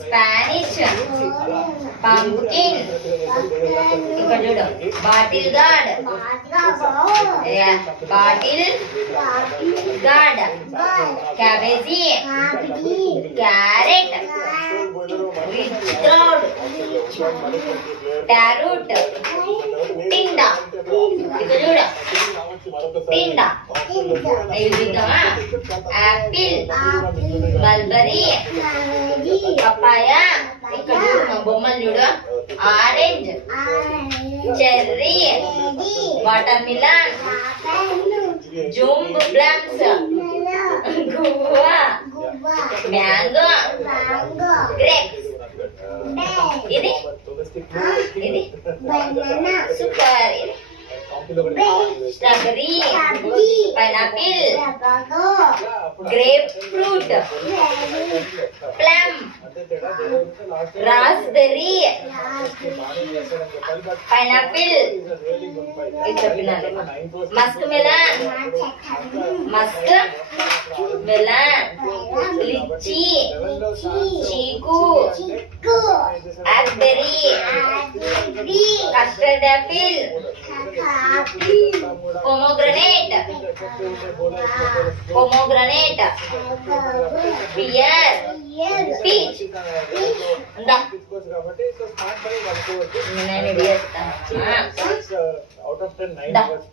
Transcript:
Spanish, pumpkin, ఇక్కడ చూడు bottle gourd, bottle gourd, cabbage, carrot, beetroot, taro root, tinda, ఇక్కడ చూడు టిండా, యాపిల్, మల్బరీ, పపాయ, ఇక్కడ చూడు బొమ్మలు చూడు ఆరెంజ్, చెర్రీ, వాటర్ మిలన్, జూమ్ ప్లమ్స్, గువా, మ్యాంగో, గ్రేప్స్, ఇది ఇది సూపర్, ఇది strawberry, pineapple, grapefruit, plum, raspberry, pineapple, muskmelon, muskmelon, litchi, chikoo, యాక్బెర్రీ, custard apple, pomegranate, pear, peach. Anda. నేను ఇది చేస్తాను. Out of 10, 9 was